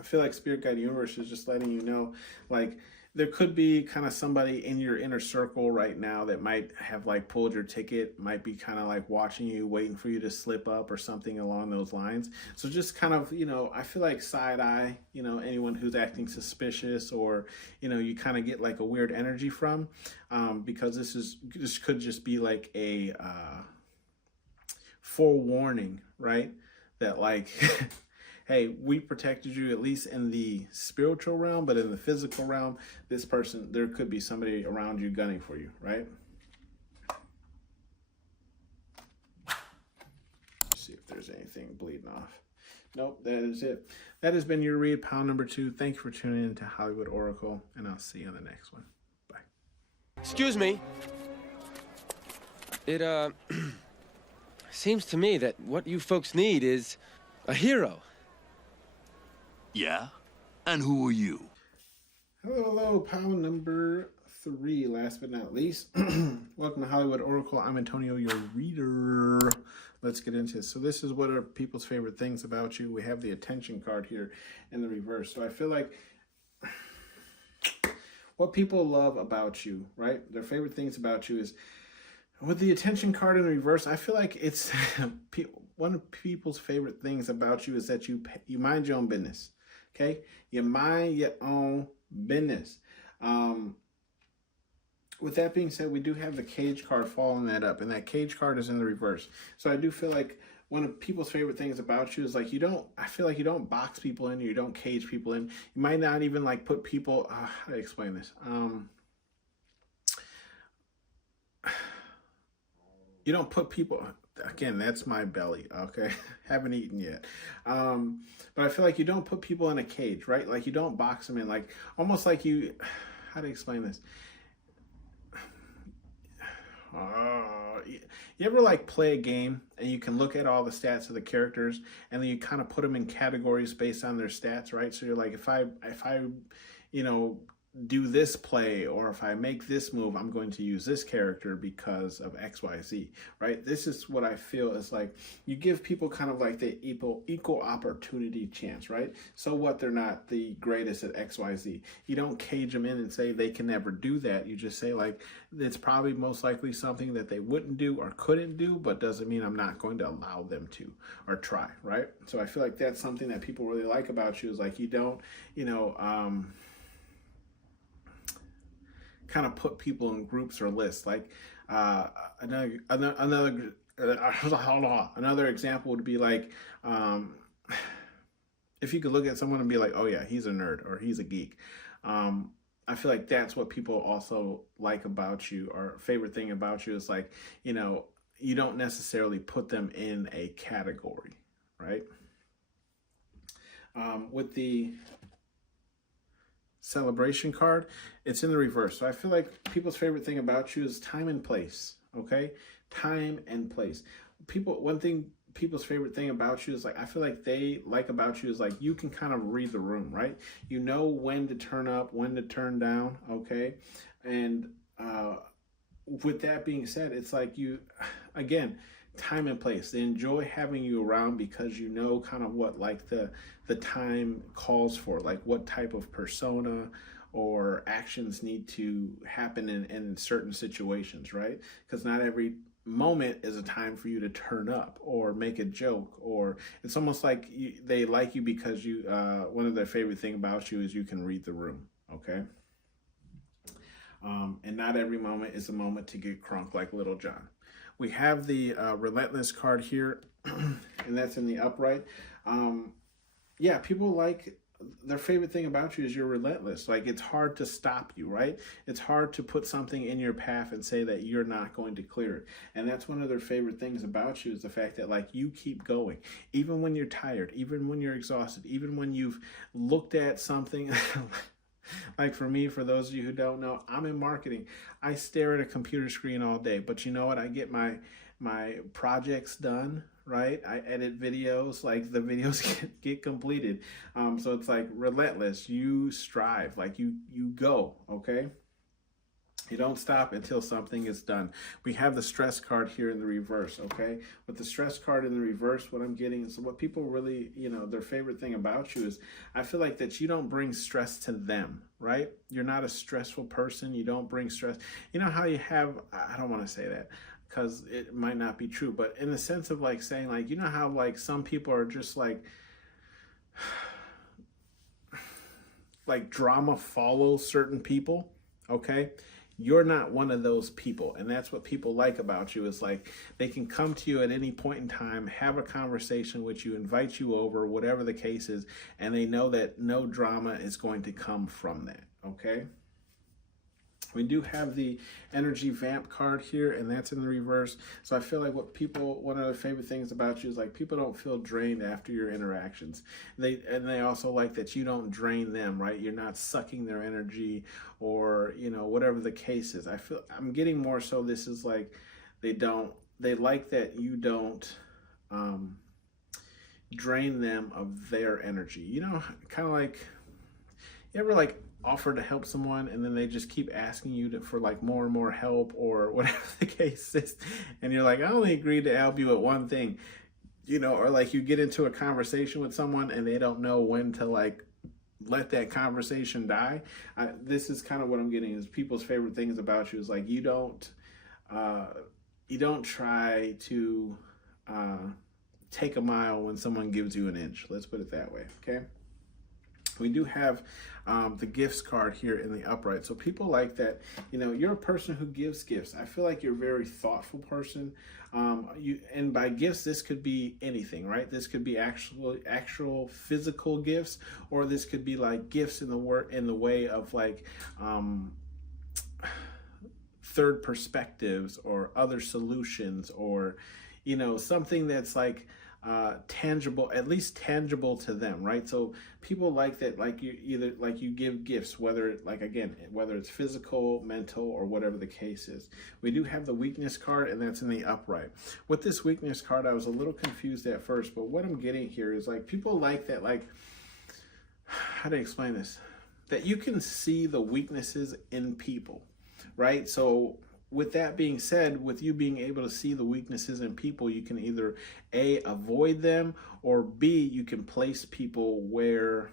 I feel like Spirit Guide Universe is just letting you know, like, there could be kind of somebody in your inner circle right now that might have like pulled your ticket, might be kind of like watching you, waiting for you to slip up or something along those lines. So just kind of, I feel like side eye, anyone who's acting suspicious, or, you kind of get like a weird energy from, because this could just be like a forewarning, right? That like, hey, we protected you at least in the spiritual realm, but in the physical realm, there could be somebody around you gunning for you, right? Let's see if there's anything bleeding off. Nope, that is it. That has been your read, pile number 2. Thank you for tuning in to Hollywood Oracle, and I'll see you on the next one. Bye. Excuse me. It, seems to me that what you folks need is a hero. Yeah? And who are you? Hello, pile number 3, last but not least. Welcome to Hollywood Oracle. I'm Antonio, your reader. Let's get into this. So this is what are people's favorite things about you. We have the attention card here in the reverse. So I feel like what people love about you, right? Their favorite things about you is, with the attention card in reverse, I feel like it's one of people's favorite things about you is that you mind your own business. Okay, you mind your own business. With that being said, we do have the cage card following that up, and that cage card is in the reverse. So I do feel like one of people's favorite things about you is like I feel like you don't box people in, you don't cage people in. You might not even like put people, how do I explain this? You don't put people, again, that's my belly, okay? Haven't eaten yet. But I feel like you don't put people in a cage, right? Like you don't box them in, like almost like how do you explain this? You ever like play a game and you can look at all the stats of the characters and then you kind of put them in categories based on their stats, right? So you're like, if I do this play, or if I make this move, I'm going to use this character because of XYZ, right? This is what I feel is like you give people kind of like the equal opportunity chance, right? So what, they're not the greatest at XYZ. You don't cage them in and say they can never do that. You just say like, it's probably most likely something that they wouldn't do or couldn't do, but doesn't mean I'm not going to allow them to or try, right? So I feel like that's something that people really like about you is like you don't, kind of put people in groups or lists. Like another example would be like if you could look at someone and be like, oh yeah, he's a nerd or he's a geek. I feel like that's what people also like about you, or favorite thing about you is like, you don't necessarily put them in a category, right? With the celebration card, it's in the reverse. So I feel like people's favorite thing about you is time and place. Okay, time and place. One thing people's favorite thing about you is like, I feel like they like about you is like you can kind of read the room, right? You know when to turn up, when to turn down. Okay, and with that being said, it's like again, time and place. They enjoy having you around because you know kind of what like the time calls for, like what type of persona or actions need to happen in certain situations, right? Because not every moment is a time for you to turn up or make a joke, or it's almost like they like you because you one of their favorite thing about you is you can read the room. Okay. And not every moment is a moment to get crunk like Little John. We have the relentless card here, and that's in the upright. Yeah, people like, their favorite thing about you is you're relentless. Like, it's hard to stop you, right? It's hard to put something in your path and say that you're not going to clear it. And that's one of their favorite things about you, is the fact that, like, you keep going, even when you're tired, even when you're exhausted, even when you've looked at something. Like, for me, for those of you who don't know, I'm in marketing. I stare at a computer screen all day, but you know what? I get my projects done, right? I edit videos, like the videos get completed. So it's like relentless. You strive, like you go, okay? You don't stop until something is done. We have the stress card here in the reverse, okay? With the stress card in the reverse, what I'm getting is what people really, their favorite thing about you is, I feel like that you don't bring stress to them, right? You're not a stressful person. You don't bring stress. You know how you have, I don't want to say that because it might not be true, but in the sense of like saying, like, you know how like some people are just like drama follows certain people, okay? You're not one of those people. And that's what people like about you, is like they can come to you at any point in time, have a conversation with you, invite you over, whatever the case is, and they know that no drama is going to come from that, okay? We do have the energy vamp card here, and that's in the reverse. So I feel like one of the favorite things about you is like people don't feel drained after your interactions. They also like that you don't drain them, right? You're not sucking their energy, or whatever the case is. I'm getting more so this is like they like that you don't drain them of their energy. Kind of like, you ever like offer to help someone and then they just keep asking you for like more and more help, or whatever the case is, and you're like, I only agreed to help you with one thing, or like you get into a conversation with someone and they don't know when to like let that conversation die. This is kind of what I'm getting, is people's favorite things about you is like you don't try to take a mile when someone gives you an inch. Let's put it that way, okay? We do have the gifts card here in the upright. So people like that, you're a person who gives gifts. I feel like you're a very thoughtful person. And by gifts, this could be anything, right? This could be actual physical gifts, or this could be like gifts in the way of like third perspectives or other solutions, or something that's like tangible, at least tangible to them, right? So people like that, like you give gifts, whether it's physical, mental, or whatever the case is. We do have the weakness card, and that's in the upright. With this weakness card, I was a little confused at first, but what I'm getting here is like people like that, like, how do I explain this? That you can see the weaknesses in people, right? So with that being said, with you being able to see the weaknesses in people, you can either A, avoid them, or B, you can place people where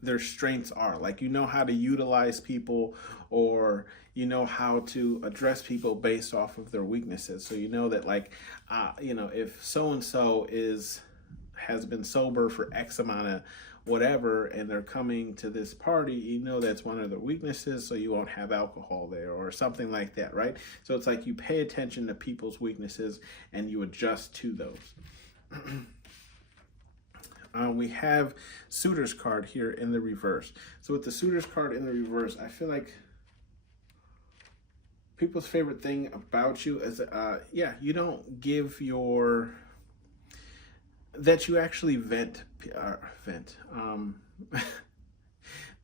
their strengths are. Like, how to utilize people, or how to address people based off of their weaknesses. So that like, if so-and-so has been sober for X amount of whatever, and they're coming to this party, that's one of their weaknesses, so you won't have alcohol there, or something like that, right? So it's like you pay attention to people's weaknesses and you adjust to those. We have suitor's card here in the reverse. So with the suitor's card in the reverse, I feel like people's favorite thing about you is, you don't give that you actually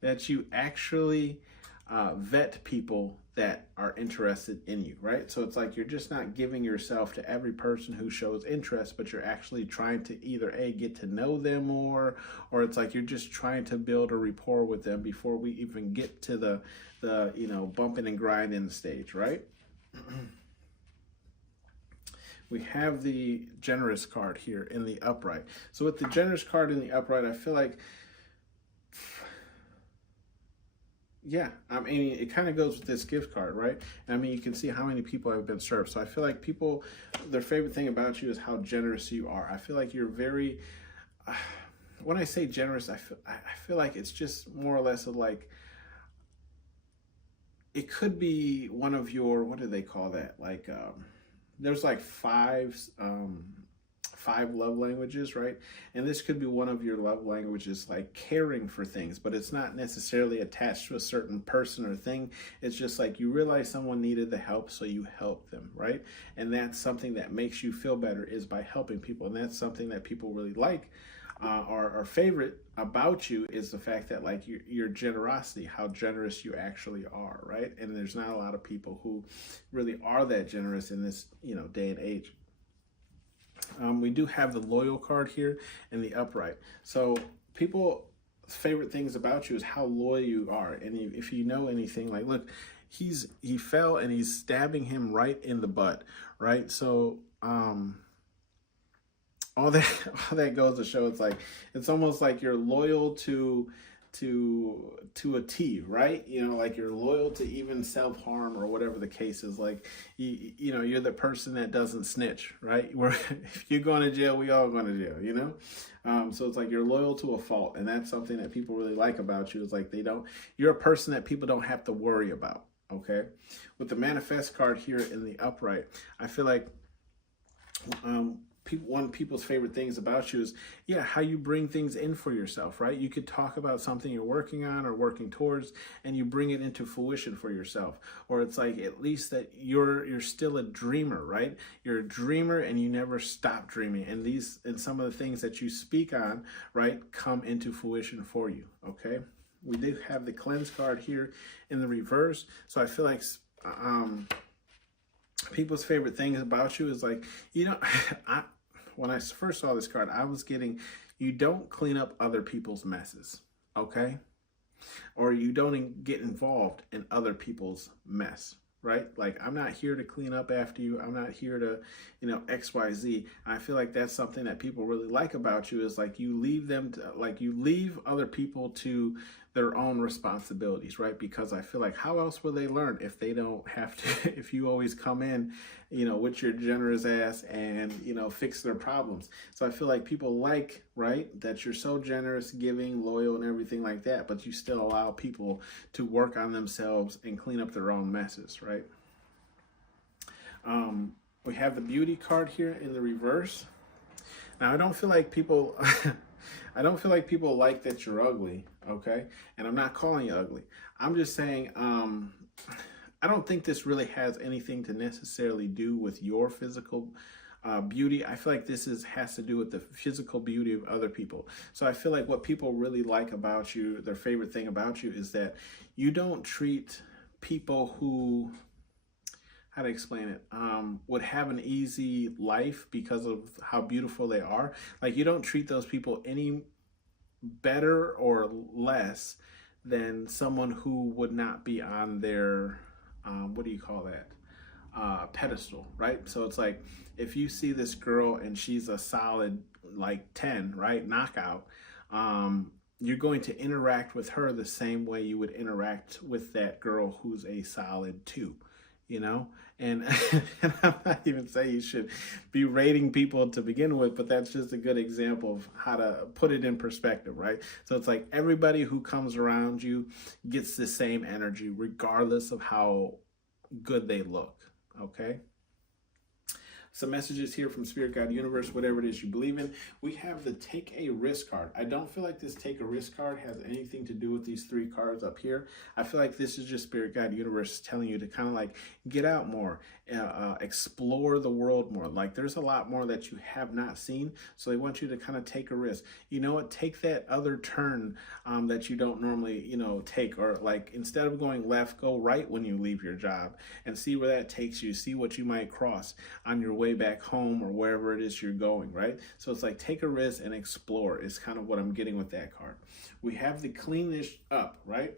that you actually vet people that are interested in you, right? So it's like you're just not giving yourself to every person who shows interest, but you're actually trying to either A, get to know them more, or it's like you're just trying to build a rapport with them before we even get to the bumping and grinding stage, right? We have the generous card here in the upright. So with the generous card in the upright, I feel like Yeah, I mean, it kind of goes with this gift card, right? And I mean, you can see how many people have been served. So I feel like people, their favorite thing about you is how generous you are. I feel like you're very, when I say generous, I feel like it's just more or less of like, it could be one of your, what do they call that? Like, there's like five love languages, right? And this could be one of your love languages, like caring for things, but it's not necessarily attached to a certain person or thing. It's just like you realize someone needed the help, so you help them, right? And that's something that makes you feel better, is by helping people. And that's something that people really like. Our favorite about you is the fact that like your generosity, how generous you actually are, right? And there's not a lot of people who really are that generous in this, day and age. We do have the loyal card here and the upright. So people favorite things about you is how loyal you are. And if you know anything, like look, he fell and he's stabbing him right in the butt, right? So all that goes to show, it's almost like you're loyal to a T, right? Like you're loyal to even self-harm or whatever the case is. Like you're the person that doesn't snitch, right? Where if you're going to jail, we all going to jail, so it's like you're loyal to a fault, and that's something that people really like about you, is like you're a person that people don't have to worry about. Okay, with the manifest card here in the upright, I feel like one of people's favorite things about you is, how you bring things in for yourself, right? You could talk about something you're working on or working towards, and you bring it into fruition for yourself. Or it's like, at least that you're still a dreamer, right? You're a dreamer and you never stop dreaming. And some of the things that you speak on, right, come into fruition for you. Okay. We do have the cleanse card here in the reverse. So I feel like, people's favorite things about you is like, when I first saw this card, I was getting, you don't clean up other people's messes, okay? Or you don't get involved in other people's mess, right? Like, I'm not here to clean up after you. I'm not here to, X, Y, Z. I feel like that's something that people really like about you, is like you leave other people to their own responsibilities, right? Because I feel like, how else will they learn if they don't have to, if you always come in, with your generous ass and, fix their problems. So I feel like people like, right, that you're so generous, giving, loyal, and everything like that, but you still allow people to work on themselves and clean up their own messes, right? We have the beauty card here in the reverse. Now, I don't feel like people like that you're ugly, okay? And I'm not calling you ugly. I'm just saying, I don't think this really has anything to necessarily do with your physical beauty. I feel like this has to do with the physical beauty of other people. So I feel like what people really like about you, their favorite thing about you, is that you don't treat people who, how to explain it, would have an easy life because of how beautiful they are. Like, you don't treat those people any better or less than someone who would not be on their, what do you call that? Pedestal, right? So it's like, if you see this girl and she's a solid like 10, right? Knockout, you're going to interact with her the same way you would interact with that girl who's a solid 2. And, and I'm not even saying you should be rating people to begin with, but that's just a good example of how to put it in perspective, right? So it's like everybody who comes around you gets the same energy, regardless of how good they look, okay? Some messages here from Spirit, God, Universe, whatever it is you believe in. We have the Take a Risk card. I don't feel like this Take a Risk card has anything to do with these 3 cards up here. I feel like this is just Spirit, God, Universe telling you to kind of like get out more, explore the world more. Like, there's a lot more that you have not seen, so they want you to kind of take a risk. You know what? Take that other turn that you don't normally, take, or like, instead of going left, go right when you leave your job, and see where that takes you. See what you might cross on your way back home or wherever it is you're going, right? So it's like, take a risk and explore is kind of what I'm getting with that card. We have the Clean This Up, right?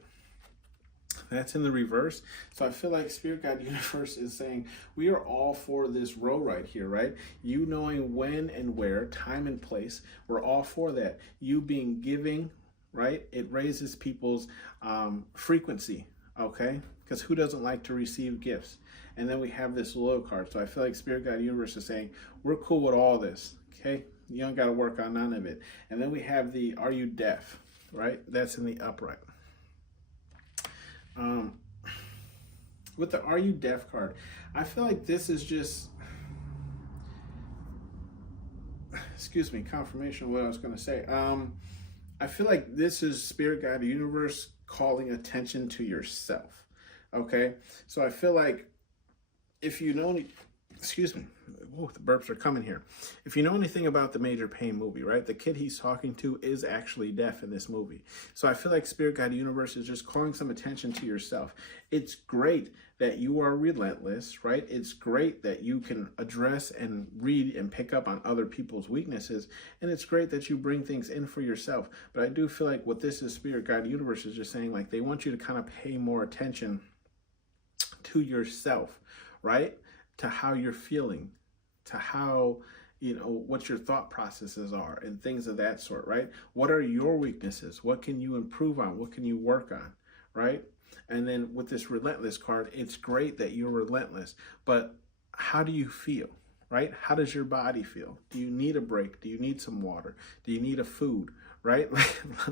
That's in the reverse. So I feel like Spirit, God, Universe is saying we are all for this row right here, right? You knowing when and where, time and place, we're all for that. You being giving, right? It raises people's frequency, okay? Because who doesn't like to receive gifts? And then we have this loyal card. So I feel like Spirit Guide Universe is saying, we're cool with all this, okay? You don't got to work on none of it. And then we have the Are You Deaf, right? That's in the upright. With the Are You Deaf card, I feel like this is just, excuse me, confirmation of what I was going to say. I feel like this is Spirit Guide Universe calling attention to yourself. Okay, so I feel like if you know, excuse me, oh, the burps are coming here. If you know anything about the Major Pain movie, right, the kid he's talking to is actually deaf in this movie. So I feel like Spirit Guide Universe is just calling some attention to yourself. It's great that you are relentless, right? It's great that you can address and read and pick up on other people's weaknesses. And it's great that you bring things in for yourself. But I do feel like what this is, Spirit Guide Universe is just saying, like, they want you to kind of pay more attention to yourself, right? To how you're feeling, to how, you know, what your thought processes are and things of that sort, right? What are your weaknesses? What can you improve on? What can you work on, right? And then with this relentless card, it's great that you're relentless, but how do you feel, right? How does your body feel? Do you need a break? Do you need some water? Do you need a food, right?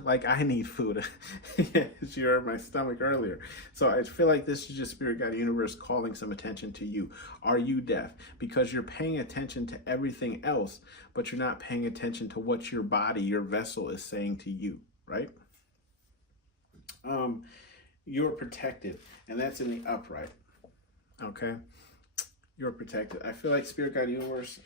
Like I need food. As you heard my stomach earlier. So I feel like this is just Spirit Guide Universe calling some attention to you. Are you deaf? Because you're paying attention to everything else, but you're not paying attention to what your body, your vessel is saying to you, right? You're protected, and that's in the upright. Okay? You're protected. I feel like Spirit Guide Universe,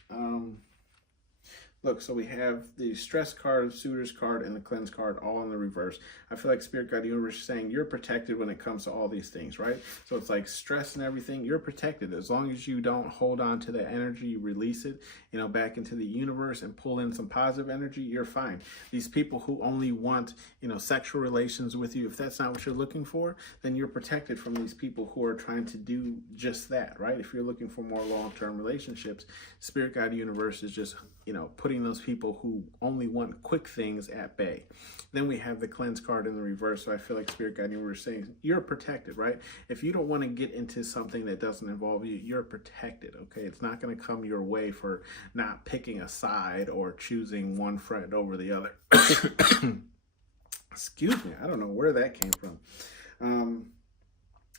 look, so we have the stress card, suitors card, and the cleanse card all in the reverse. I feel like Spirit Guide Universe is saying you're protected when it comes to all these things, right? So it's like stress and everything, you're protected. As long as you don't hold on to that energy, you release it, you know, back into the universe and pull in some positive energy, you're fine. These people who only want, you know, sexual relations with you, if that's not what you're looking for, then you're protected from these people who are trying to do just that, right? If you're looking for more long-term relationships, Spirit Guide Universe is just, you know, putting those people who only want quick things at bay. Then we have the cleanse card in the reverse. So I feel like Spirit Guide Universe is saying you're protected, right? If you don't want to get into something that doesn't involve you, you're protected, okay? It's not going to come your way for not picking a side or choosing one friend over the other. Excuse me, I don't know where that came from.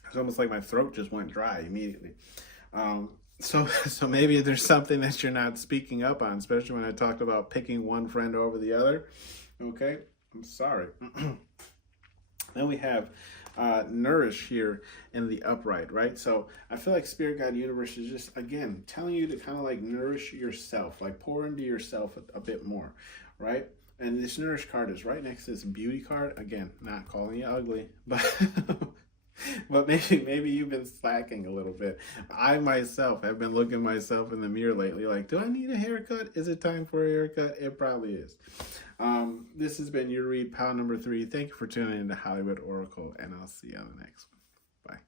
It's almost like my throat just went dry immediately. So maybe there's something that you're not speaking up on, especially when I talked about picking one friend over the other. Okay, I'm sorry. Then we have nourish here in the upright, right? So I feel like Spirit Guide Universe is just, again, telling you to kind of like nourish yourself, like pour into yourself a bit more, right? And this nourish card is right next to this beauty card. Again, not calling you ugly, but but maybe you've been slacking a little bit. I myself have been looking myself in the mirror lately like, do I need a haircut? Is it time for a haircut? It probably is. This has been your read, pal number 3. Thank you for tuning in to Hollywood Oracle, and I'll see you on the next one. Bye.